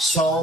100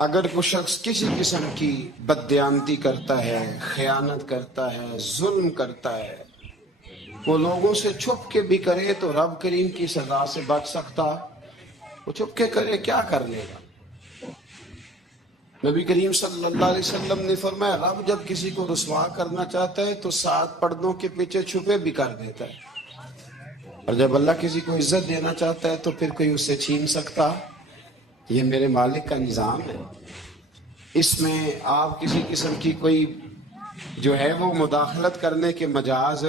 اگر کوئی شخص کسی قسم کی بددیانتی کرتا ہے، خیانت کرتا ہے، ظلم کرتا ہے، وہ لوگوں سے چھپ کے بھی کرے تو رب کریم کی سزا سے بچ سکتا، وہ چھپ کے کرے کیا کر لے گا؟ نبی کریم صلی اللہ علیہ وسلم نے فرمایا رب جب کسی کو رسوا کرنا چاہتا ہے تو 7 پردوں کے پیچھے چھپے بھی کر دیتا ہے، اور جب اللہ کسی کو عزت دینا چاہتا ہے تو پھر کوئی اس سے چھین سکتا؟ یہ میرے مالک کا نظام ہے، اس میں آپ کسی قسم کی کوئی جو ہے وہ مداخلت کرنے کے مجاز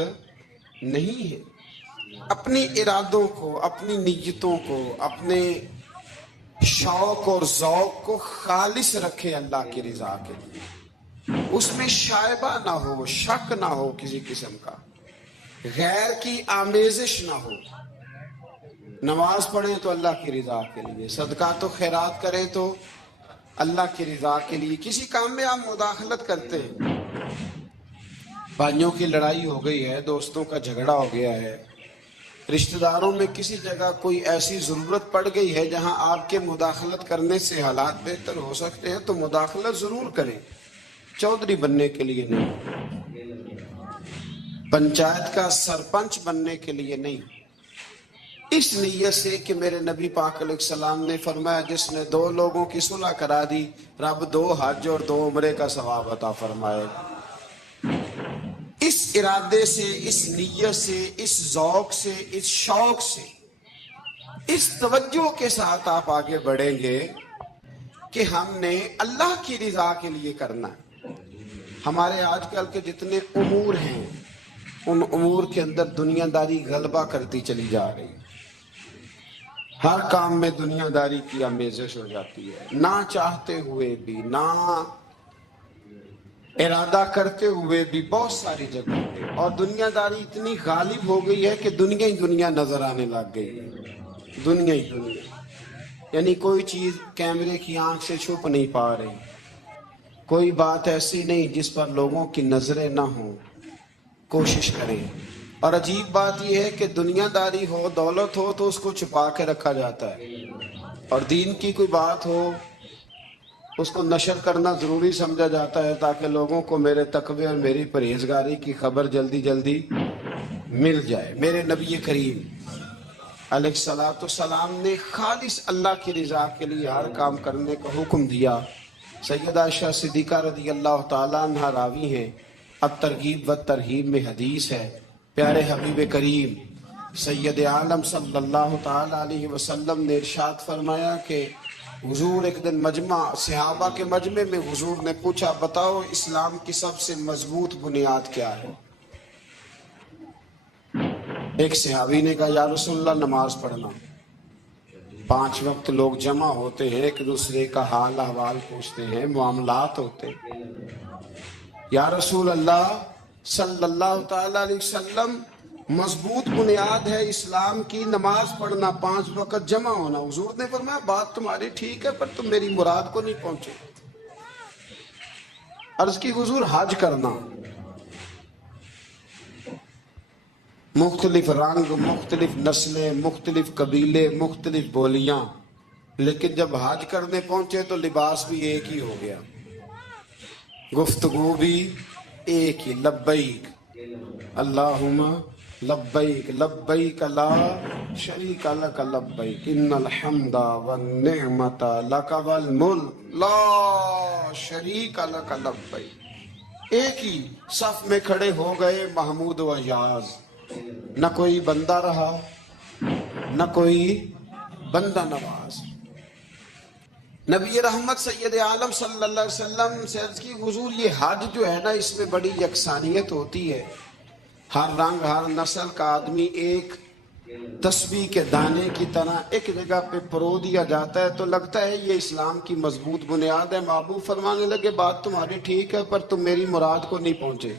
نہیں ہے۔ اپنی ارادوں کو، اپنی نیتوں کو، اپنے شوق اور ذوق کو خالص رکھے اللہ کی رضا کے لیے، اس میں شائبہ نہ ہو، شک نہ ہو کسی قسم کا، غیر کی آمیزش نہ ہو۔ نماز پڑھیں تو اللہ کی رضا کے لیے، صدقات و خیرات کریں تو اللہ کی رضا کے لیے۔ کسی کام میں آپ مداخلت کرتے ہیں، بھائیوں کی لڑائی ہو گئی ہے، دوستوں کا جھگڑا ہو گیا ہے، رشتہ داروں میں کسی جگہ کوئی ایسی ضرورت پڑ گئی ہے جہاں آپ کے مداخلت کرنے سے حالات بہتر ہو سکتے ہیں تو مداخلت ضرور کریں، چودھری بننے کے لیے نہیں، پنچایت کا سرپنچ بننے کے لیے نہیں، اس نیت سے کہ میرے نبی پاک علیہ السلام نے فرمایا جس نے 2 لوگوں کی صلح کرا دی رب 2 حج اور 2 عمرے کا ثواب عطا فرمائے۔ اس ارادے سے، اس نیت سے، اس ذوق سے، اس شوق سے، اس توجہ کے ساتھ آپ آگے بڑھیں گے کہ ہم نے اللہ کی رضا کے لیے کرنا ہے۔ ہمارے آج کل کے جتنے امور ہیں ان امور کے اندر دنیا داری غلبہ کرتی چلی جا رہی ہے، ہر کام میں دنیا داری کی آمیزش ہو جاتی ہے، نہ چاہتے ہوئے بھی، نہ ارادہ کرتے ہوئے بھی، بہت ساری جگہوں پہ، اور دنیا داری اتنی غالب ہو گئی ہے کہ دنیا ہی دنیا نظر آنے لگ گئی ہے، دنیا ہی دنیا، یعنی کوئی چیز کیمرے کی آنکھ سے چھپ نہیں پا رہی، کوئی بات ایسی نہیں جس پر لوگوں کی نظریں نہ ہوں، کوشش کریں۔ اور عجیب بات یہ ہے کہ دنیا داری ہو، دولت ہو تو اس کو چھپا کے رکھا جاتا ہے، اور دین کی کوئی بات ہو اس کو نشر کرنا ضروری سمجھا جاتا ہے تاکہ لوگوں کو میرے تقوی اور میری پرہیزگاری کی خبر جلدی جلدی مل جائے۔ میرے نبی کریم علیہ الصلوۃ والسلام نے خالص اللہ کی رضا کے لیے ہر کام کرنے کا حکم دیا۔ سیدہ عائشہ صدیقہ رضی اللہ تعالیٰ عنہ راوی ہیں، الترغیب و ترہیب میں حدیث ہے، پیارے حبیب کریم سید عالم صلی اللہ تعالیٰ علیہ وسلم نے ارشاد فرمایا کہ حضور ایک دن مجمع صحابہ کے مجمع میں حضور نے پوچھا بتاؤ اسلام کی سب سے مضبوط بنیاد کیا ہے؟ ایک صحابی نے کہا یا رسول اللہ نماز پڑھنا۔ 5 وقت لوگ جمع ہوتے ہیں، ایک دوسرے کا حال احوال پوچھتے ہیں، معاملات ہوتے ہیں۔ یا رسول اللہ صلی اللہ تعالیٰ علیہ وسلم مضبوط بنیاد ہے اسلام کی نماز پڑھنا، 5 وقت جمع ہونا۔ حضور نے فرمایا بات تمہاری ٹھیک ہے پر تم میری مراد کو نہیں پہنچے۔ عرض کی حضور حج کرنا، مختلف رنگ، مختلف نسلیں، مختلف قبیلے، مختلف بولیاں، لیکن جب حج کرنے پہنچے تو لباس بھی ایک ہی ہو گیا، گفتگو بھی ایک ہی، لبیک اللہم لبیک لبیک لا شریک لک لبیک ان الحمد والنعمت لک والملک لا شریک لک لبیک۔ ایک ہی صف میں کھڑے ہو گئے محمود و ایاز، نہ کوئی بندہ رہا نہ کوئی بندہ نواز۔ نبی رحمت سید عالم صلی اللہ علیہ وسلم سے عرض کی حضور یہ حج جو ہے نا اس میں بڑی یکسانیت ہوتی ہے، ہر رنگ ہر نسل کا آدمی ایک تسبیح کے دانے کی طرح ایک جگہ پہ پرو دیا جاتا ہے، تو لگتا ہے یہ اسلام کی مضبوط بنیاد ہے۔ محبوب فرمانے لگے بات تمہاری ٹھیک ہے پر تم میری مراد کو نہیں پہنچے۔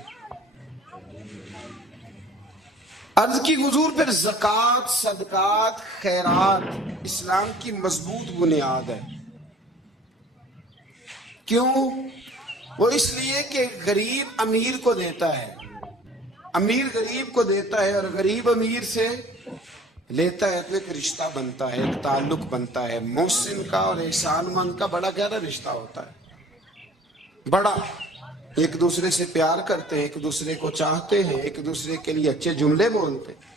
عرض کی حضور پھر زکوٰۃ، صدقات، خیرات اسلام کی مضبوط بنیاد ہے۔ کیوں؟ وہ اس لیے کہ غریب امیر کو دیتا ہے، امیر غریب کو دیتا ہے، اور غریب امیر سے لیتا ہے تو ایک رشتہ بنتا ہے، ایک تعلق بنتا ہے۔ محسن کا اور احسان مند کا بڑا گہرا رشتہ ہوتا ہے، بڑا، ایک دوسرے سے پیار کرتے ہیں، ایک دوسرے کو چاہتے ہیں، ایک دوسرے کے لیے اچھے جملے بولتے ہیں،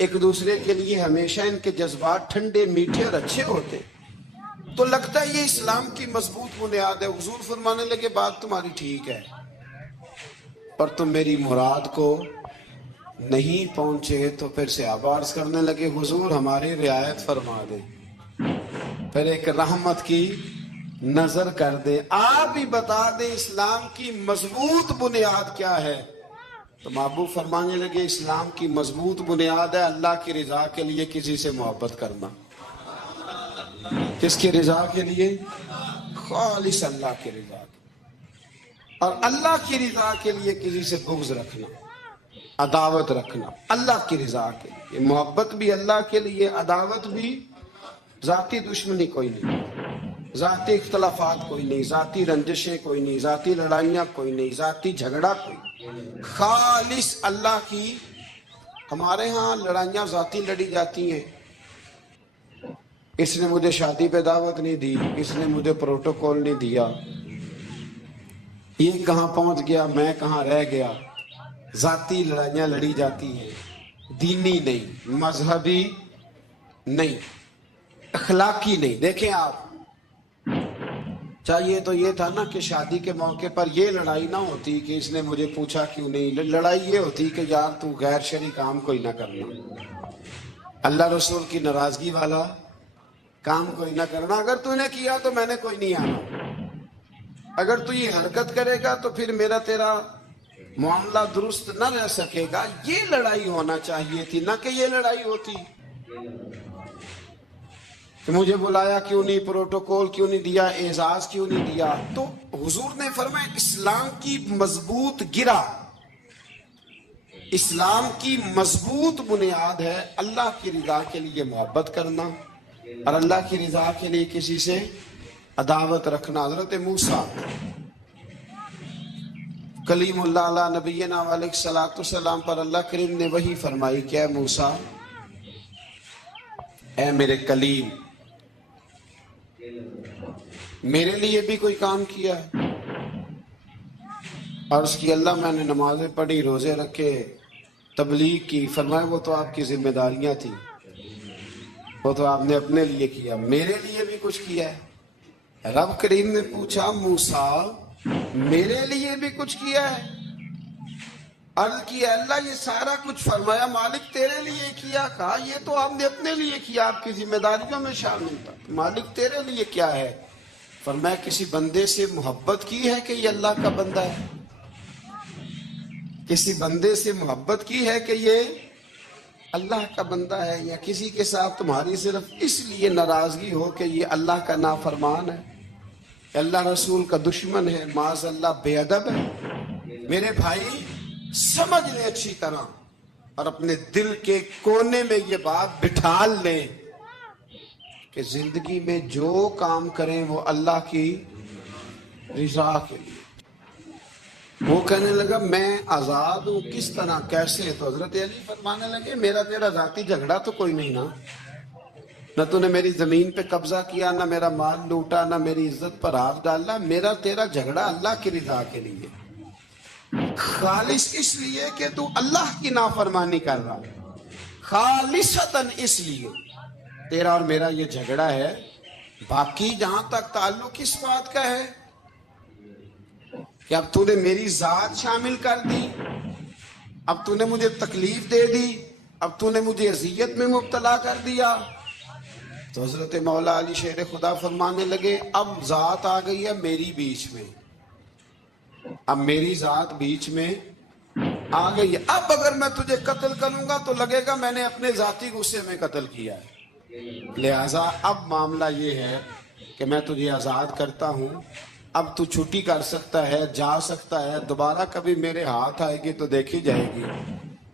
ایک دوسرے کے لیے ہمیشہ ان کے جذبات ٹھنڈے میٹھے اور اچھے ہوتے ہیں۔ تو لگتا ہے یہ اسلام کی مضبوط بنیاد ہے۔ حضور فرمانے لگے بات تمہاری ٹھیک ہے، پر تم میری مراد کو نہیں پہنچے۔ تو پھر صحابہ عرض کرنے لگے حضور ہماری رعایت فرما دیں، پھر ایک رحمت کی نظر کر دے، آپ ہی بتا دیں اسلام کی مضبوط بنیاد کیا ہے۔ تو محبوب فرمانے لگے اسلام کی مضبوط بنیاد ہے اللہ کی رضا کے لیے کسی سے محبت کرنا۔ کس کی رضا کے لیے؟ خالص اللہ کی رضا کے لیے۔ اور اللہ کی رضا کے لیے کسی سے بغض رکھنا، عداوت رکھنا، اللہ کی رضا کے لیے محبت بھی اللہ کے لیے، عداوت بھی، ذاتی دشمنی کوئی نہیں، ذاتی اختلافات کوئی نہیں، ذاتی رنجشیں کوئی نہیں، ذاتی لڑائیاں کوئی نہیں، ذاتی جھگڑا کوئی نہیں، خالص اللہ کی۔ ہمارے ہاں لڑائیاں ذاتی لڑی جاتی ہیں، اس نے مجھے شادی پہ دعوت نہیں دی، اس نے مجھے پروٹوکول نہیں دیا، یہ کہاں پہنچ گیا میں کہاں رہ گیا۔ ذاتی لڑائیاں لڑی جاتی ہیں، دینی نہیں، مذہبی نہیں، اخلاقی نہیں۔ دیکھیں آپ، چاہیے تو یہ تھا نا کہ شادی کے موقع پر یہ لڑائی نہ ہوتی کہ اس نے مجھے پوچھا کیوں نہیں، لڑائی یہ ہوتی کہ یار تو غیر شرعی کام کوئی نہ کرنا، اللہ رسول کی ناراضگی والا کام کوئی نہ کرنا، اگر تو نے کیا تو میں نے کوئی نہیں آنا، اگر تو یہ حرکت کرے گا تو پھر میرا تیرا معاملہ درست نہ رہ سکے گا۔ یہ لڑائی ہونا چاہیے تھی، نہ کہ یہ لڑائی ہوتی کہ مجھے بلایا کیوں نہیں، پروٹوکول کیوں نہیں دیا، اعزاز کیوں نہیں دیا۔ تو حضور نے فرمایا اسلام کی مضبوط گرہ، اسلام کی مضبوط بنیاد ہے اللہ کی رضا کے لیے محبت کرنا اور اللہ کی رضا کے لیے کسی سے عداوت رکھنا۔ حضرت موسیٰ کلیم اللہ علیہ نبینا علیہ الصلوۃ والسلام پر اللہ کریم نے وحی فرمائی کہ اے موسیٰ، اے میرے کلیم، میرے لیے بھی کوئی کام کیا ہے؟ عرض کی اللہ میں نے نمازیں پڑھی، روزے رکھے، تبلیغ کی۔ فرمایا وہ تو آپ کی ذمہ داریاں تھیں، وہ تو آپ نے اپنے لیے کیا، میرے لیے بھی کچھ کیا ہے؟ رب کریم نے پوچھا موسیٰ میرے لیے بھی کچھ کیا ہے؟ عرض کیا اللہ یہ سارا کچھ، فرمایا مالک تیرے لیے کیا۔ کہا یہ تو آپ نے اپنے لیے کیا، آپ کی ذمہ داریوں میں شامل تھا، مالک تیرے لیے کیا ہے؟ فرمایا کسی بندے سے محبت کی ہے کہ یہ اللہ کا بندہ ہے؟ کسی بندے سے محبت کی ہے کہ یہ اللہ کا بندہ ہے؟ یا کسی کے ساتھ تمہاری صرف اس لیے ناراضگی ہو کہ یہ اللہ کا نافرمان ہے، اللہ رسول کا دشمن ہے، معاذ اللہ بے ادب ہے؟ میرے بھائی سمجھ لیں اچھی طرح اور اپنے دل کے کونے میں یہ بات بٹھا لیں کہ زندگی میں جو کام کریں وہ اللہ کی رضا کے لیے۔ وہ کہنے لگا میں آزاد ہوں، کس طرح، کیسے؟ تو حضرت علی فرمانے لگے میرا تیرا ذاتی جھگڑا تو کوئی نہیں نا، نہ تو نے میری زمین پہ قبضہ کیا، نہ میرا مال لوٹا، نہ میری عزت پر ہاتھ ڈالا، میرا تیرا جھگڑا اللہ کی رضا کے لیے، خالص اس لیے کہ تو اللہ کی نافرمانی کر رہا، خالصتاً اس لیے تیرا اور میرا یہ جھگڑا ہے۔ باقی جہاں تک تعلق اس بات کا ہے کہ اب تو نے میری ذات شامل کر دی، اب تو نے مجھے تکلیف دے دی، اب تو نے مجھے اذیت میں مبتلا کر دیا، تو حضرت مولا علی شیر خدا فرمانے لگے اب ذات آ گئی ہے میری بیچ میں، اب میری ذات بیچ میں آ گئی ہے، اب اگر میں تجھے قتل کروں گا تو لگے گا میں نے اپنے ذاتی غصے میں قتل کیا ہے، لہٰذا اب معاملہ یہ ہے کہ میں تجھے آزاد کرتا ہوں، اب تو چھٹی کر سکتا ہے، جا سکتا ہے، دوبارہ کبھی میرے ہاتھ آئے گی تو دیکھی جائے گی۔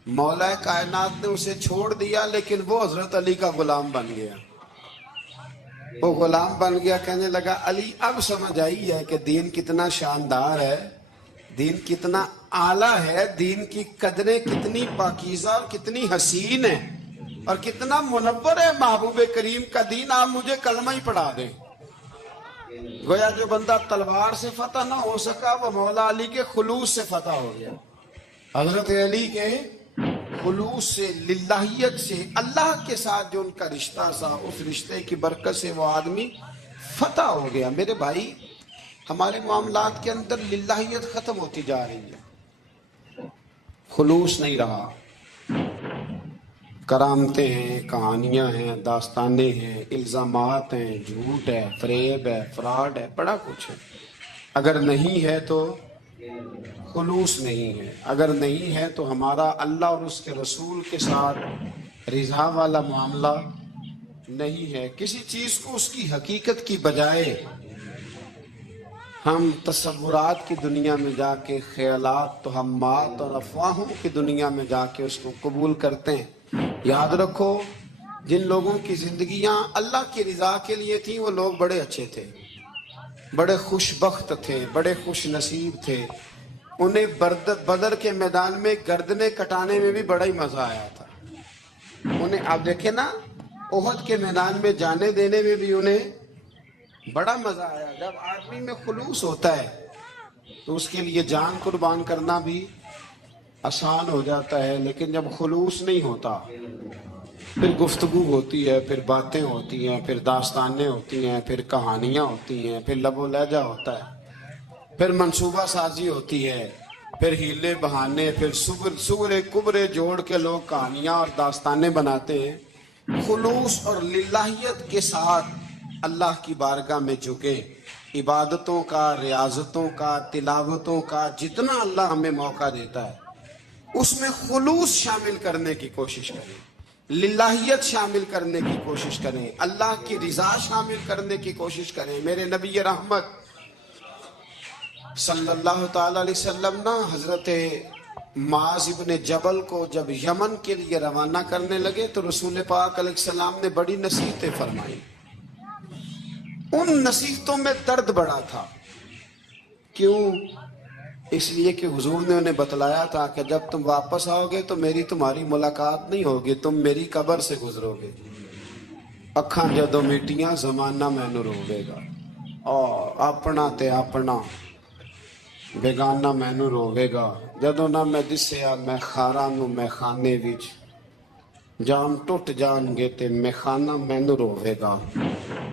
مولا کائنات نے اسے چھوڑ دیا، لیکن وہ حضرت علی کا غلام بن گیا، وہ غلام بن گیا۔ کہنے لگا علی اب سمجھ آئی ہے کہ دین کتنا شاندار ہے، دین کتنا اعلیٰ ہے، دین کی قدریں کتنی پاکیزہ اور کتنی حسین ہیں۔ اور کتنا منور ہے محبوب کریم کا دین، آپ مجھے کلمہ ہی پڑھا دیں۔ گویا جو بندہ تلوار سے فتح نہ ہو سکا وہ مولا علی کے خلوص سے فتح ہو گیا۔ حضرت علی کے خلوص سے، للہیت سے، اللہ کے ساتھ جو ان کا رشتہ تھا، اس رشتے کی برکت سے وہ آدمی فتح ہو گیا۔ میرے بھائی، ہمارے معاملات کے اندر للہیت ختم ہوتی جا رہی ہے، خلوص نہیں رہا، کرامتیں ہیں، کہانیاں ہیں، داستانیں ہیں، الزامات ہیں، جھوٹ ہے، فریب ہے، فراڈ ہے، بڑا کچھ ہے۔ اگر نہیں ہے تو خلوص نہیں ہے، اگر نہیں ہے تو ہمارا اللہ اور اس کے رسول کے ساتھ رضا والا معاملہ نہیں ہے۔ کسی چیز کو اس کی حقیقت کی بجائے ہم تصورات کی دنیا میں جا کے، خیالات، توہمات اور افواہوں کی دنیا میں جا کے اس کو قبول کرتے ہیں۔ یاد رکھو، جن لوگوں کی زندگیاں اللہ کی رضا کے لیے تھیں وہ لوگ بڑے اچھے تھے، بڑے خوش بخت تھے، بڑے خوش نصیب تھے۔ انہیں بدر کے میدان میں گردنیں کٹانے میں بھی بڑا ہی مزہ آیا تھا۔ انہیں آپ دیکھیں نا، احد کے میدان میں جانے دینے میں بھی انہیں بڑا مزہ آیا۔ جب آدمی میں خلوص ہوتا ہے تو اس کے لیے جان قربان کرنا بھی آسان ہو جاتا ہے، لیکن جب خلوص نہیں ہوتا پھر گفتگو ہوتی ہے، پھر باتیں ہوتی ہیں، پھر داستانیں ہوتی ہیں، پھر کہانیاں ہوتی ہیں، پھر لب و لہجہ ہوتا ہے، پھر منصوبہ سازی ہوتی ہے، پھر ہیلے بہانے، پھر سغرے کبرے جوڑ کے لوگ کہانیاں اور داستانیں بناتے ہیں۔ خلوص اور للہیت کے ساتھ اللہ کی بارگاہ میں جھکے، عبادتوں کا، ریاضتوں کا، تلاوتوں کا جتنا اللہ ہمیں موقع دیتا ہے اس میں خلوص شامل کرنے کی کوشش کریں، للہیت شامل کرنے کی کوشش کریں، اللہ کی رضا شامل کرنے کی کوشش کریں۔ میرے نبی رحمت صلی اللہ تعالی علیہ وسلم نا حضرت معاذ ابن جبل کو جب یمن کے لیے روانہ کرنے لگے تو رسول پاک علیہ السلام نے بڑی نصیحتیں فرمائی۔ ان نصیحتوں میں درد بڑا تھا۔ کیوں؟ اس لیے کہ حضور نے انہیں بتلایا تھا کہ جب تم واپس آؤ گے تو میری تمہاری ملاقات نہیں ہوگی، تم میری قبر سے گزرو گے۔ اکھاں جدوں میٹیاں زمانہ مینوں روے گا، اور اپنا تے اپنا بیگانہ مینوں روے گا۔ جدوں نہ میں دسیا میں خاراں نوں میں خانے وچ، جام ٹوٹ جان گے تے میں خانہ مینوں روے گا۔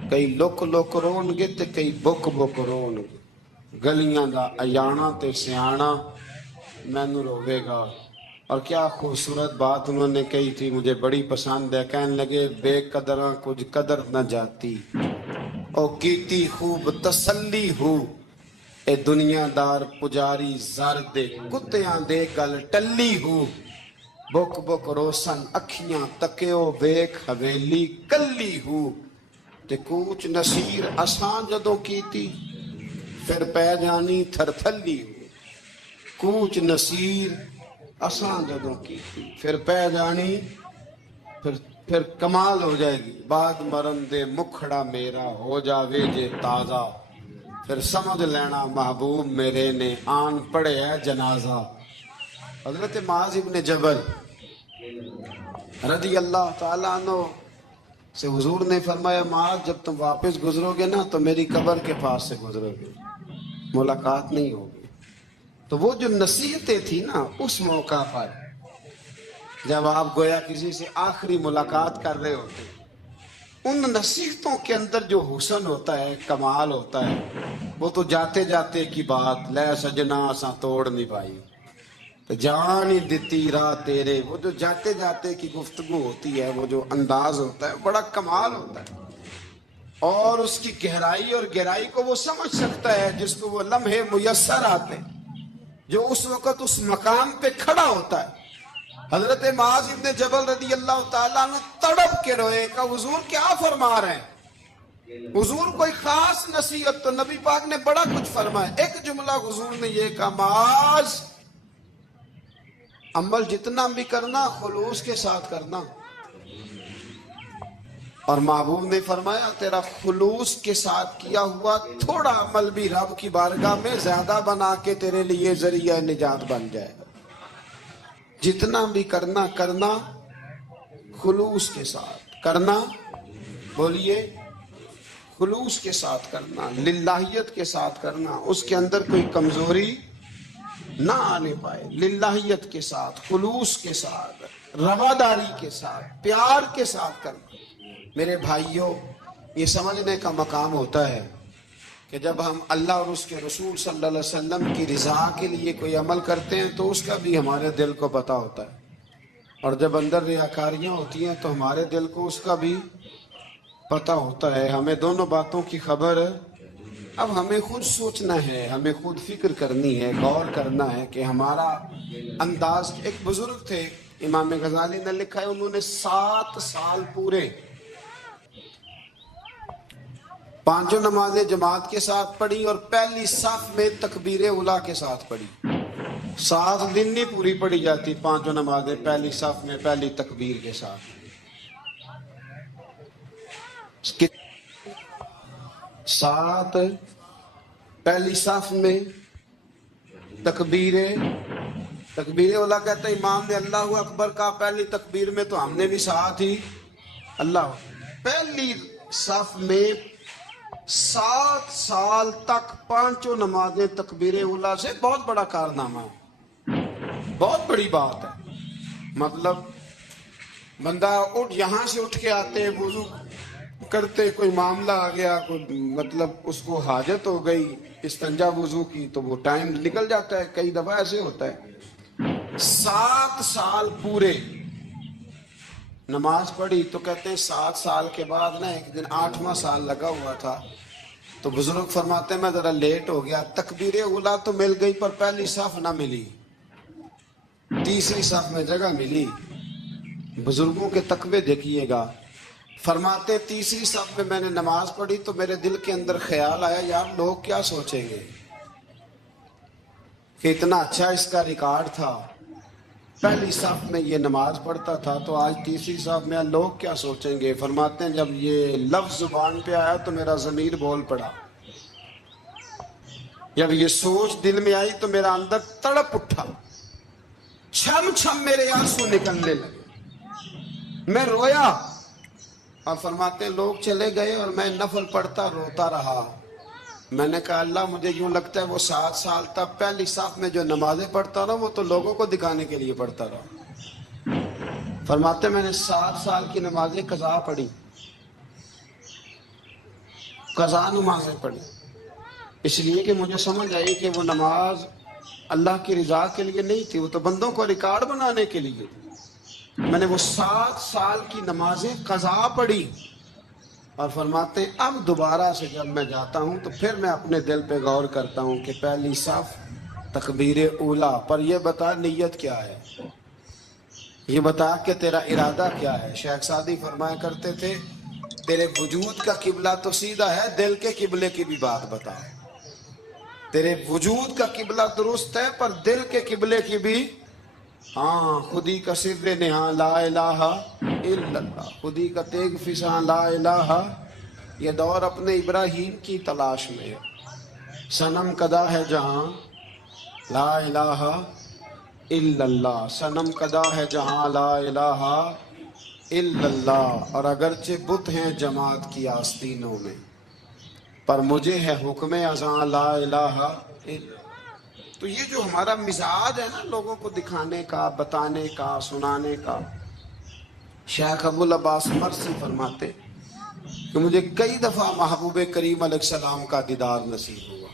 کئی لک لک رون گے تے کئی بک بک رون گے، گلیاں دا ایانا تے سیانا مینوں روے گا۔ اور کیا خوبصورت بات انہوں نے کہی تھی، مجھے بڑی پسند ہے۔ کہنے لگے بے قدراں کچھ قدر نہ جاتی، او کیتی خوب تسلی ہو، اے دنیا دار پجاری زر دے کتیاں دے گل ٹلی ہو، بک بک روسن اکھیاں تکیو ویکھ حویلی کلی ہو، تے کوچ نصیر اساں جدوں کیتی پھر پہ جانی تھر تھلی ہو۔ کوچ نصیر اساں جدوں کیتی پھر پہ جانی، پھر کمال ہو جائے گی۔ بعد مرن دے مکھڑا میرا ہو جاوے جے تازہ، پھر سمجھ لینا محبوب میرے نے آن پڑے ہے جنازہ۔ حضرت معاذ ابن جبل رضی اللہ تعالیٰ عنہ سے حضور نے فرمایا، معاذ جب تم واپس گزرو گے نا تو میری قبر کے پاس سے گزرو گے، ملاقات نہیں ہوگی۔ تو وہ جو نصیحتیں تھی نا اس موقع پر جب آپ گویا کسی سے آخری ملاقات کر رہے ہوتے، ان نصیحتوں کے اندر جو حسن ہوتا ہے، کمال ہوتا ہے، وہ تو جاتے جاتے کی بات، لے سجنا اساں توڑ نہیں پائی تو جان ہی دتی راہ تیرے، وہ جو جاتے جاتے کی گفتگو ہوتی ہے، وہ جو انداز ہوتا ہے بڑا کمال ہوتا ہے۔ اور اس کی گہرائی اور گہرائی کو وہ سمجھ سکتا ہے جس کو وہ لمحے میسر آتے، جو اس وقت اس مقام پہ کھڑا ہوتا ہے۔ حضرت معاذ ابن جبل رضی اللہ تعالیٰ عنہ تڑپ کے روئے کہ حضور کیا فرما رہے ہیں؟ حضور کوئی خاص نصیحت تو نبی پاک نے بڑا کچھ فرمایا۔ ایک جملہ حضور نے یہ کہا، معاذ عمل جتنا بھی کرنا خلوص کے ساتھ کرنا۔ اور محبوب نے فرمایا تیرا خلوص کے ساتھ کیا ہوا تھوڑا عمل بھی رب کی بارگاہ میں زیادہ بنا کے تیرے لیے ذریعہ نجات بن جائے گا۔ جتنا بھی کرنا خلوص کے ساتھ کرنا، بولیے خلوص کے ساتھ کرنا، للہیت کے ساتھ کرنا، اس کے اندر کوئی کمزوری نہ آنے پائے، للہیت کے ساتھ، خلوص کے ساتھ، رواداری کے ساتھ، پیار کے ساتھ کرنا۔ میرے بھائیوں، یہ سمجھنے کا مقام ہوتا ہے کہ جب ہم اللہ اور اس کے رسول صلی اللہ علیہ وسلم کی رضا کے لیے کوئی عمل کرتے ہیں تو اس کا بھی ہمارے دل کو پتہ ہوتا ہے، اور جب اندر ریاکاریاں ہوتی ہیں تو ہمارے دل کو اس کا بھی پتہ ہوتا ہے۔ ہمیں دونوں باتوں کی خبر ہے۔ اب ہمیں خود سوچنا ہے، ہمیں خود فکر کرنی ہے، غور کرنا ہے کہ ہمارا انداز۔ ایک بزرگ تھے، امام غزالی نے لکھا ہے، انہوں نے 7 سال پورے 5 نمازیں جماعت کے ساتھ پڑھی اور پہلی صف میں تکبیر اولیٰ کے ساتھ پڑھی۔ 7 دن نہیں پوری پڑھی جاتی 5 نمازیں پہلی صف میں پہلی تکبیر کے ساتھ۔ 7 پہلی صف میں تکبیر اولیٰ کہتا ہے، امام نے اللہ اکبر کہا پہلی تکبیر میں تو ہم نے بھی ساتھ ہی اللہ۔ پہلی صف میں 7 سال تک 5 نمازیں تکبیر اولیٰ سے، بہت بڑا کارنامہ ہے، بہت بڑی بات ہے۔ مطلب بندہ یہاں سے اٹھ کے آتے، وضو کرتے، کوئی معاملہ آ گیا، کوئی مطلب اس کو حاجت ہو گئی استنجا وضو کی، تو وہ ٹائم نکل جاتا ہے، کئی دفعہ ایسے ہوتا ہے۔ 7 سال پورے نماز پڑھی تو کہتے ہیں 7 سال کے بعد نا ایک دن 8واں سال لگا ہوا تھا، تو بزرگ فرماتے ہیں میں ذرا لیٹ ہو گیا، تکبیر اولیٰ تو مل گئی پر پہلی صف نہ ملی، تیسری صف میں جگہ ملی۔ بزرگوں کے تقوی دیکھیے گا، فرماتے تیسری صف میں میں نے نماز پڑھی تو میرے دل کے اندر خیال آیا، یار لوگ کیا سوچیں گے کہ اتنا اچھا اس کا ریکارڈ تھا، پہلی صف میں یہ نماز پڑھتا تھا تو آج تیسری صف میں، لوگ کیا سوچیں گے۔ فرماتے ہیں جب یہ لفظ زبان پہ آیا تو میرا ضمیر بول پڑا، جب یہ سوچ دل میں آئی تو میرا اندر تڑپ اٹھا، چھم چھم میرے آنسو نکلنے لگے، میں رویا۔ اور فرماتے ہیں لوگ چلے گئے اور میں نفل پڑھتا روتا رہا۔ میں نے کہا اللہ مجھے یوں لگتا ہے وہ 7 سال تک پہلی صف میں جو نمازیں پڑھتا رہا وہ تو لوگوں کو دکھانے کے لیے پڑھتا رہا۔ فرماتے ہیں میں نے 7 سال کی نمازیں قضا پڑھی، قضا نمازیں پڑھی، اس لیے کہ مجھے سمجھ آئی کہ وہ نماز اللہ کی رضا کے لیے نہیں تھی، وہ تو بندوں کو ریکارڈ بنانے کے لیے تھی۔ میں نے وہ 7 سال کی نمازیں قضا پڑھی، اور فرماتے ہیں اب دوبارہ سے جب میں جاتا ہوں تو پھر میں اپنے دل پہ غور کرتا ہوں کہ پہلی صف تکبیر اولیٰ پر، یہ بتا نیت کیا ہے، یہ بتا کہ تیرا ارادہ کیا ہے۔ شیخ سعدی فرمایا کرتے تھے تیرے وجود کا قبلہ تو سیدھا ہے، دل کے قبلے کی بھی بات بتا۔ تیرے وجود کا قبلہ درست ہے پر دل کے قبلے کی بھی، ہاں خودی کا سر نہاں لا الہ الا اللہ، خودی کا تیگ فساں لا الہ، یہ دور اپنے ابراہیم کی تلاش میں ہے۔ صنم کدا ہے جہاں لا الہ الا اللہ، صنم کدا ہے جہاں لا الہ الا اللہ، اور اگرچہ بت ہیں جماعت کی آستینوں میں پر مجھے ہے حکم ازاں لا الہ الا اللہ۔ تو یہ جو ہمارا مزاج ہے نا لوگوں کو دکھانے کا، بتانے کا، سنانے کا، شیخ ابو العباس مرسی فرماتے کہ مجھے کئی دفعہ محبوب کریم علیہ السلام کا دیدار نصیب ہوا،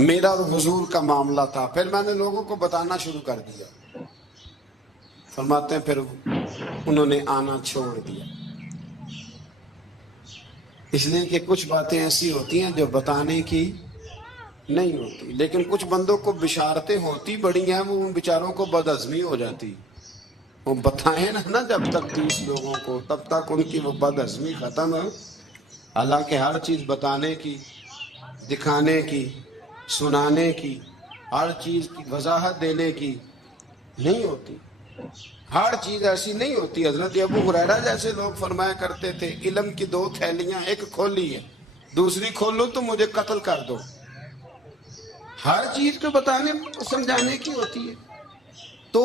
میرا اور حضور کا معاملہ تھا، پھر میں نے لوگوں کو بتانا شروع کر دیا۔ فرماتے ہیں پھر انہوں نے آنا چھوڑ دیا، اس لیے کہ کچھ باتیں ایسی ہوتی ہیں جو بتانے کی نہیں ہوتی، لیکن کچھ بندوں کو بشارتیں ہوتی بڑی ہیں، وہ ان بیچاروں کو بدہضمی ہو جاتی، وہ بتائیں نا جب تک 30 لوگوں کو تب تک ان کی وہ بدہضمی ختم ہے۔ حالانکہ ہر چیز بتانے کی، دکھانے کی، سنانے کی، ہر چیز کی وضاحت دینے کی نہیں ہوتی، ہر چیز ایسی نہیں ہوتی۔ حضرت ابو ہریرہ جیسے لوگ فرمایا کرتے تھے علم کی 2 تھیلیاں، ایک کھولی ہے دوسری کھولو تو مجھے قتل کر دو۔ ہر چیز کو بتانے سمجھانے کی ہوتی ہے۔ تو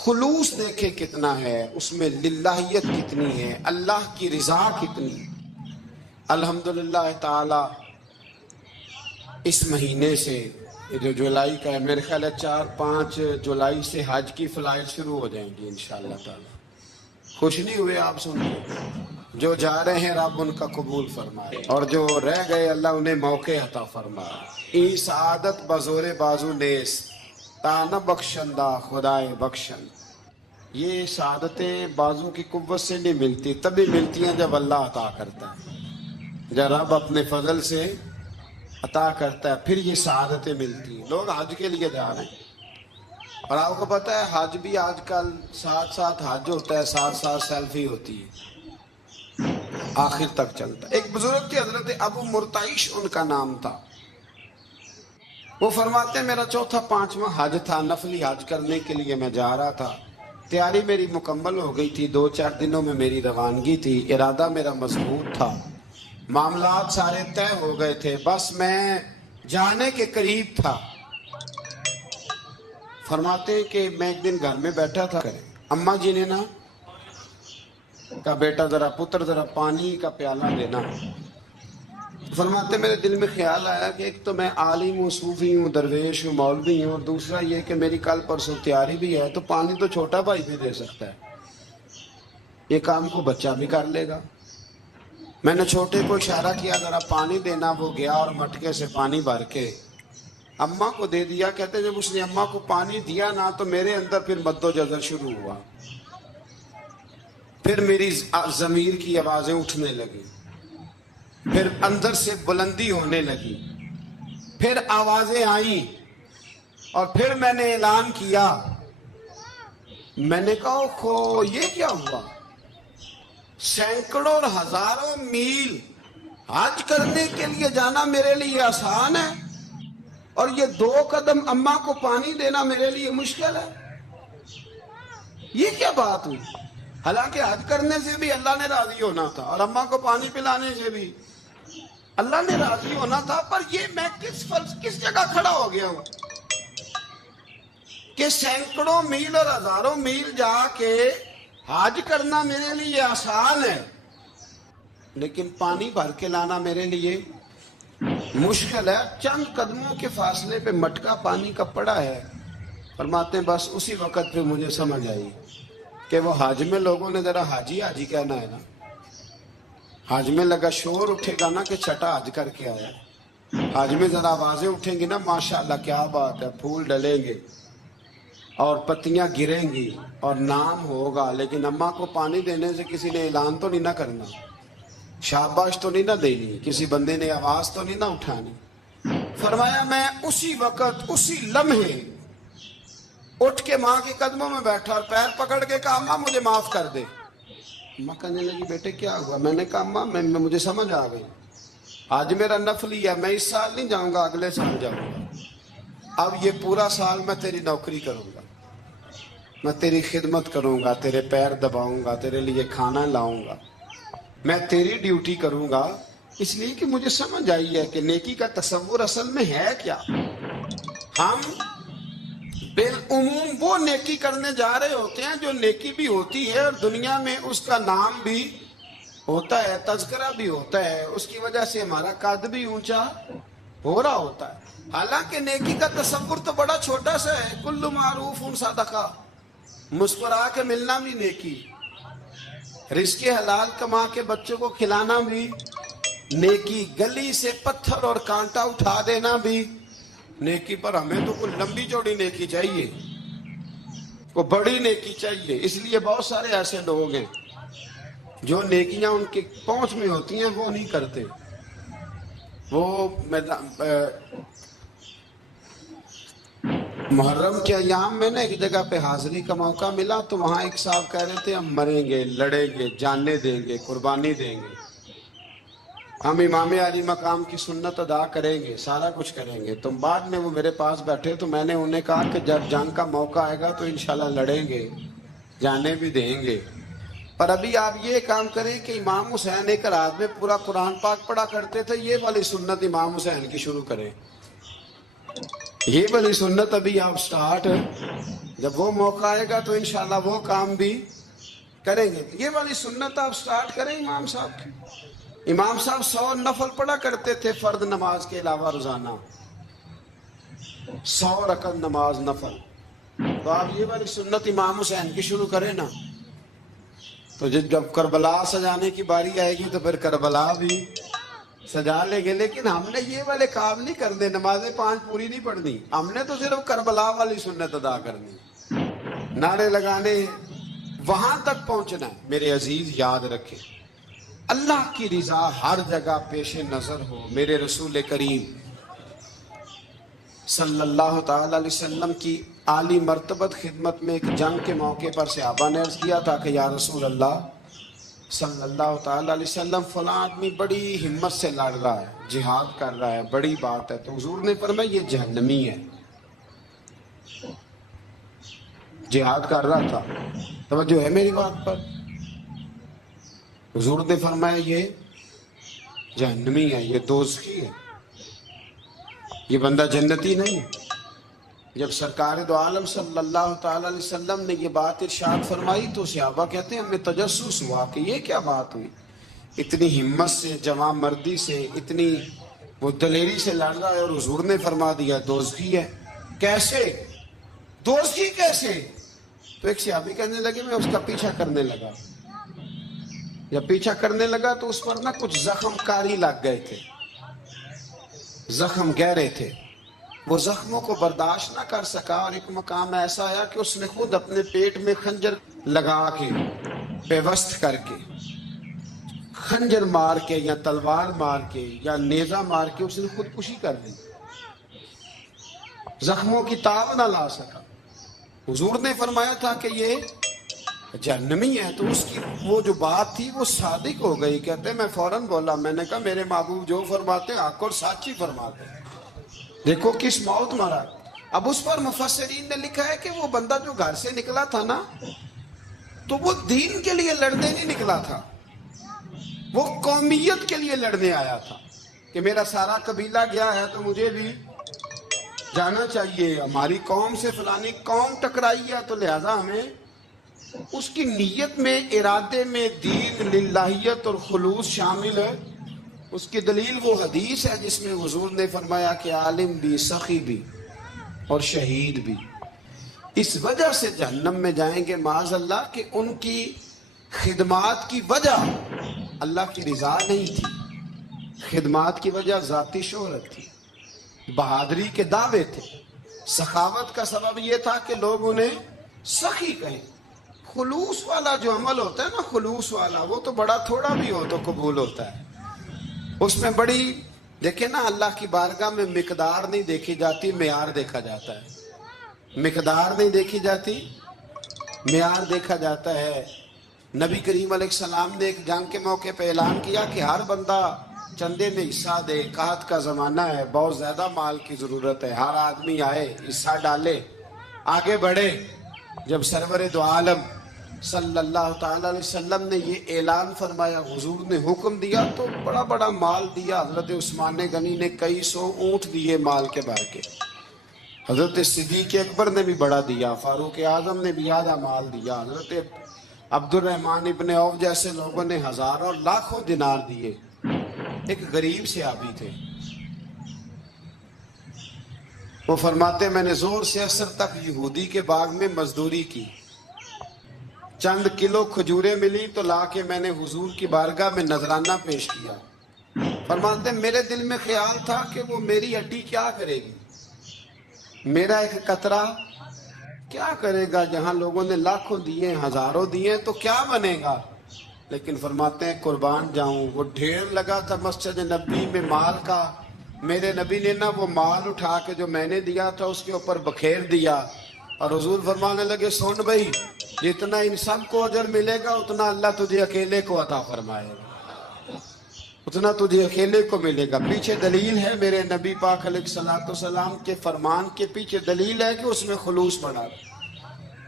خلوص دیکھے کتنا ہے اس میں، للہیت کتنی ہے، اللہ کی رضا کتنی۔ الحمدللہ تعالی اس مہینے سے جو جولائی کا ہے، میرے خیال ہے 4-5 جولائی سے حج کی فلائٹ شروع ہو جائیں گی انشاءاللہ تعالی۔ خوش نہیں ہوئے آپ سن کے؟ جو جا رہے ہیں رب ان کا قبول فرمائے، اور جو رہ گئے اللہ انہیں موقع عطا فرمائے۔ ای سعادت بزور بازو نیس تانا بخشندہ خدائے بخشن۔ یہ سعادتیں بازو کی قوت سے نہیں ملتی، تبھی ملتی ہیں جب اللہ عطا کرتا ہے، جب رب اپنے فضل سے عطا کرتا ہے پھر یہ سعادتیں ملتی ہیں۔ لوگ حج کے لیے جا رہے ہیں، اور آپ کو پتہ ہے حج بھی آج کل ساتھ حج ہوتا ہے، ساتھ سیلفی ہوتی ہے، آخر تک چلتا ہے۔ ایک بزرگ تھے حضرت ابو مرتعش ان کا نام تھا، وہ فرماتے ہیں میرا 4-5واں حج تھا، نفلی حج کرنے کے لیے میں جا رہا تھا، تیاری میری مکمل ہو گئی تھی، 2-4 دنوں میں میری روانگی تھی، ارادہ میرا مضبوط تھا، معاملات سارے طے ہو گئے تھے، بس میں جانے کے قریب تھا۔ فرماتے ہیں کہ میں ایک دن گھر میں بیٹھا تھا، اماں جی نے نا کہا بیٹا ذرا پتر ذرا پانی کا پیالہ دینا۔ فرماتے میرے دل میں خیال آیا کہ ایک تو میں عالم ہوں، صوفی ہوں، درویش ہوں، مولوی ہوں، اور دوسرا یہ کہ میری کل پرسوں تیاری بھی ہے، تو پانی تو چھوٹا بھائی بھی دے سکتا ہے، یہ کام کو بچہ بھی کر لے گا۔ میں نے چھوٹے کو اشارہ کیا ذرا پانی دینا، وہ گیا اور مٹکے سے پانی بھر کے اماں کو دے دیا۔ کہتے جب اس نے اماں کو پانی دیا نا تو میرے اندر پھر مد و جزر شروع ہوا، پھر میری ضمیر کی آوازیں اٹھنے لگی، پھر اندر سے بلندی ہونے لگی، پھر آوازیں آئیں، اور پھر میں نے اعلان کیا، میں نے کہا اوہ یہ کیا ہوا؟ سینکڑوں اور ہزاروں میل حج کرنے کے لیے جانا میرے لیے آسان ہے، اور یہ 2 قدم اماں کو پانی دینا میرے لیے مشکل ہے، یہ کیا بات ہوئی؟ حالانکہ حج کرنے سے بھی اللہ نے راضی ہونا تھا، اور اماں کو پانی پلانے سے بھی اللہ نے راضی ہونا تھا، پر یہ میں کس جگہ کھڑا ہو گیا ہوں کہ سینکڑوں میل اور ہزاروں میل جا کے حج کرنا میرے لیے آسان ہے، لیکن پانی بھر کے لانا میرے لیے مشکل ہے۔ چند قدموں کے فاصلے پہ مٹکا پانی کا پڑا ہے۔ فرماتے ہیں بس اسی وقت پہ مجھے سمجھ آئی کہ وہ حج میں لوگوں نے ذرا حاجی حاجی کہنا ہے نا، حج میں لگا شور اٹھے گا نا کہ چھٹا حج کر کے آیا، حج میں ذرا آوازیں اٹھیں گی نا ماشاءاللہ کیا بات ہے، پھول ڈلیں گے اور پتیاں گریں گی اور نام ہوگا، لیکن اماں کو پانی دینے سے کسی نے اعلان تو نہیں نہ کرنا، شاباش تو نہیں نہ دینی، کسی بندے نے آواز تو نہیں نہ اٹھانی۔ فرمایا میں اسی وقت اسی لمحے اٹھ کے ماں کے قدموں میں بیٹھا اور پیر پکڑ کے کہا اماں مجھے معاف کر دے۔ اماں کہنے لگی بیٹے کیا ہوا؟ میں نے کہا اماں مجھے سمجھ آ گئی، آج میرا نفلی ہے، میں اس سال نہیں جاؤں گا، اگلے سال جاؤں گا، اب یہ پورا سال میں تیری نوکری کروں گا، میں تیری خدمت کروں گا، تیرے پیر دباؤں گا، تیرے لیے کھانا لاؤں گا، میں تیری ڈیوٹی کروں گا، اس لیے کہ مجھے سمجھ آئی ہے کہ نیکی کا تصور اصل میں ہے کیا۔ ہم بالعموم وہ نیکی کرنے جا رہے ہوتے ہیں جو نیکی بھی ہوتی ہے اور دنیا میں اس کا نام بھی ہوتا ہے، تذکرہ بھی ہوتا ہے، اس کی وجہ سے ہمارا قد بھی اونچا ہو رہا ہوتا ہے۔ حالانکہ نیکی کا تصور تو بڑا چھوٹا سا ہے، کل معروف صدقہ، مسکرا کے ملنا بھی نیکی، رزق حلال کما کے بچوں کو کھلانا بھی نیکی، گلی سے پتھر اور کانٹا اٹھا دینا بھی نیکی، پر ہمیں تو کوئی لمبی چوڑی نیکی چاہیے، کوئی بڑی نیکی چاہیے۔ اس لیے بہت سارے ایسے لوگ ہیں جو نیکیاں ان کے پہنچ میں ہوتی ہیں وہ نہیں کرتے۔ وہ محرم کے ایام میں نے ایک جگہ پہ حاضری کا موقع ملا تو وہاں ایک صاحب کہہ رہے تھے ہم مریں گے، لڑیں گے، جانیں دیں گے، قربانی دیں گے، ہم امام علی مقام کی سنت ادا کریں گے، سارا کچھ کریں گے۔ تو بعد میں وہ میرے پاس بیٹھے تو میں نے انہیں کہا کہ جب جنگ کا موقع آئے گا تو انشاءاللہ لڑیں گے، جانے بھی دیں گے، پر ابھی آپ یہ کام کریں کہ امام حسین ایک رات میں پورا قرآن پاک پڑھا کرتے تھے، یہ والی سنت امام حسین کی شروع کریں، یہ والی سنت ابھی آپ سٹارٹ جب وہ موقع آئے گا تو انشاءاللہ وہ کام بھی کریں گے. یہ والی سنت آپ سٹارٹ کریں امام صاحب کی. امام صاحب 100 نفل پڑھا کرتے تھے فرض نماز کے علاوہ روزانہ, 100 رکعت نماز نفل. تو آپ یہ والی سنت امام حسین کی شروع کریں نا, تو جب کربلا سجانے کی باری آئے گی تو پھر کربلا بھی سجا لیں گے. لیکن ہم نے یہ والے کام نہیں کرنے, نمازیں 5 پوری نہیں پڑھنی, ہم نے تو صرف کربلا والی سنت ادا کرنی, نعرے لگانے, وہاں تک پہنچنا ہے. میرے عزیز یاد رکھیں, اللہ کی رضا ہر جگہ پیش نظر ہو. میرے رسول کریم صلی اللہ تعالی علیہ وسلم کی عالی مرتبت خدمت میں ایک جنگ کے موقع پر صحابہ نے عرض کیا تھا کہ یا رسول اللہ صلی اللہ تعالی علیہ وسلم, فلاں آدمی بڑی ہمت سے لڑ رہا ہے, جہاد کر رہا ہے, بڑی بات ہے. تو حضور نے فرمایا یہ جہنمی ہے. جہاد کر رہا تھا, توجہ ہے میری بات پر. حضور نے فرمایا یہ جہنمی ہے, یہ دوزخی ہے, یہ بندہ جنتی نہیں. جب سرکار دو عالم صلی اللہ تعالی علیہ وسلم نے یہ بات ارشاد فرمائی تو صحابہ کہتے ہیں ہمیں تجسس ہوا کہ یہ کیا بات ہوئی, اتنی ہمت سے, جوان مردی سے, اتنی وہ دلیری سے لڑ رہا ہے اور حضور نے فرما دیا دوزخی ہے. کیسے دوزخی کیسے؟ تو ایک صحابی کہنے لگے میں اس کا پیچھا کرنے لگا. جب پیچھا کرنے لگا تو اس پر نا کچھ زخم کاری لگ گئے تھے, زخم گہرے تھے. وہ زخموں کو برداشت نہ کر سکا اور ایک مقام ایسا آیا کہ اس نے خود اپنے پیٹ میں خنجر لگا کے, پیوست کر کے, خنجر مار کے یا تلوار مار کے یا نیزہ مار کے اس نے خودکشی کر لی. زخموں کی تاب نہ لا سکا. حضور نے فرمایا تھا کہ یہ جہنمی ہے, تو اس کی وہ جو بات تھی وہ صادق ہو گئی. کہتے میں فوراً بولا, میں نے کہا میرے محبوب جو فرماتے حق اور سچ ہی فرماتے, دیکھو کس موت مرا. اب اس پر مفسرین نے لکھا ہے کہ وہ بندہ جو گھر سے نکلا تھا نا, تو وہ دین کے لیے لڑنے نہیں نکلا تھا, وہ قومیت کے لیے لڑنے آیا تھا کہ میرا سارا قبیلہ گیا ہے تو مجھے بھی جانا چاہیے, ہماری قوم سے فلانی قوم ٹکرائی ہے تو لہذا ہمیں. اس کی نیت میں, ارادے میں دین, للہیت اور خلوص شامل ہے. اس کی دلیل وہ حدیث ہے جس میں حضور نے فرمایا کہ عالم بھی, سخی بھی اور شہید بھی اس وجہ سے جہنم میں جائیں گے معاذ اللہ کہ ان کی خدمات کی وجہ اللہ کی رضا نہیں تھی, خدمات کی وجہ ذاتی شہرت تھی, بہادری کے دعوے تھے. سخاوت کا سبب یہ تھا کہ لوگ انہیں سخی کہیں. خلوص والا جو عمل ہوتا ہے نا, خلوص والا, وہ تو بڑا تھوڑا بھی ہو تو قبول ہوتا ہے. اس میں بڑی دیکھیں نا, اللہ کی بارگاہ میں مقدار نہیں دیکھی جاتی, معیار دیکھا جاتا ہے. مقدار نہیں دیکھی جاتی, معیار دیکھا جاتا ہے. نبی کریم علیہ السلام نے ایک جنگ کے موقع پہ اعلان کیا کہ ہر بندہ چندے میں حصہ دے, قحط کا زمانہ ہے, بہت زیادہ مال کی ضرورت ہے, ہر آدمی آئے, حصہ ڈالے, آگے بڑھے. جب سرور دو عالم صلی اللہ تعالی علیہ وسلم نے یہ اعلان فرمایا, حضور نے حکم دیا تو بڑا بڑا مال دیا. حضرت عثمان غنی نے کئی 100 اونٹ دیے مال کے بھر کے, حضرت صدیق اکبر نے بھی بڑا دیا, فاروق اعظم نے بھی آدھا مال دیا, حضرت عبد الرحمن ابن عوف جیسے لوگوں نے ہزاروں لاکھوں دینار دیے. ایک غریب صحابی تھے, وہ فرماتے میں نے زور سے اثر تک یہودی کے باغ میں مزدوری کی, چند کلو کھجوریں ملی تو لا کے میں نے حضور کی بارگاہ میں نذرانہ پیش کیا. فرماتے میرے دل میں خیال تھا کہ وہ میری ہڈی کیا کرے گی, میرا ایک قطرہ کیا کرے گا, جہاں لوگوں نے لاکھوں دیے, ہزاروں دیے, تو کیا بنے گا. لیکن فرماتے ہیں قربان جاؤں, وہ ڈھیر لگا تھا مسجد نبی میں مال کا, میرے نبی نے نا وہ مال اٹھا کے جو میں نے دیا تھا اس کے اوپر بکھیر دیا, اور حضور فرمانے لگے سن بھائی, جتنا ان سب کو اجر ملے گا اتنا اللہ تجھے اکیلے کو عطا فرمائے گا, اتنا تجھے اکیلے کو ملے گا. پیچھے دلیل ہے میرے نبی پاک علیہ الصلوۃ والسلام کے فرمان کے پیچھے دلیل ہے کہ اس میں خلوص بڑھا,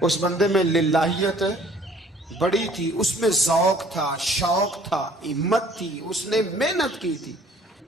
اس بندے میں للہیت بڑی تھی, اس میں ذوق تھا, شوق تھا, ہمت تھی, اس نے محنت کی تھی.